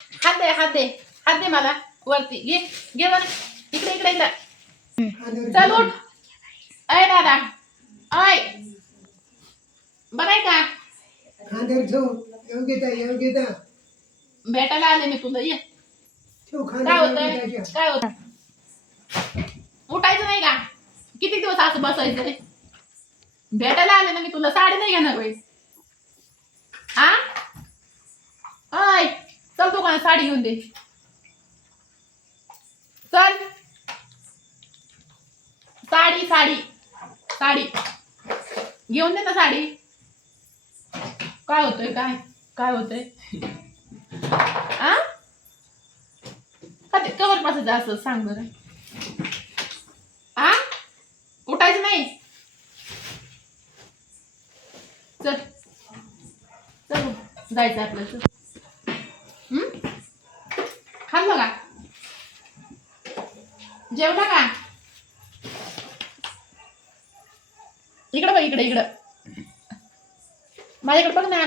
हात दे हात दे हात दे मला वरती घे घे बरं इकडे इकडे इकडे चल उठ अय दादा अय बरं आहे का खांद्यावर ठेव योग्यता योग्यता भेटायला आले मी तुला ये ठेव काय खांद्यावर होतंय काय होत उठायचं नाही का किती दिवस असं बसायचं रे भेटायला आले ना मी तुला साडी नाही घेणार बाई मला साडी घेऊन दे. चल. साडी साडी. साडी. घेऊन दे ना साडी. काय होतंय काय? काय होतंय? आ? का ते कवर पासायचं असं सांग बरं. आ? उठायचं नाही. चल. चल जायचं आपलं बघा. का जेवला का? इकडं बघ इकडं इकडं. माझ्याकडे बघ ना.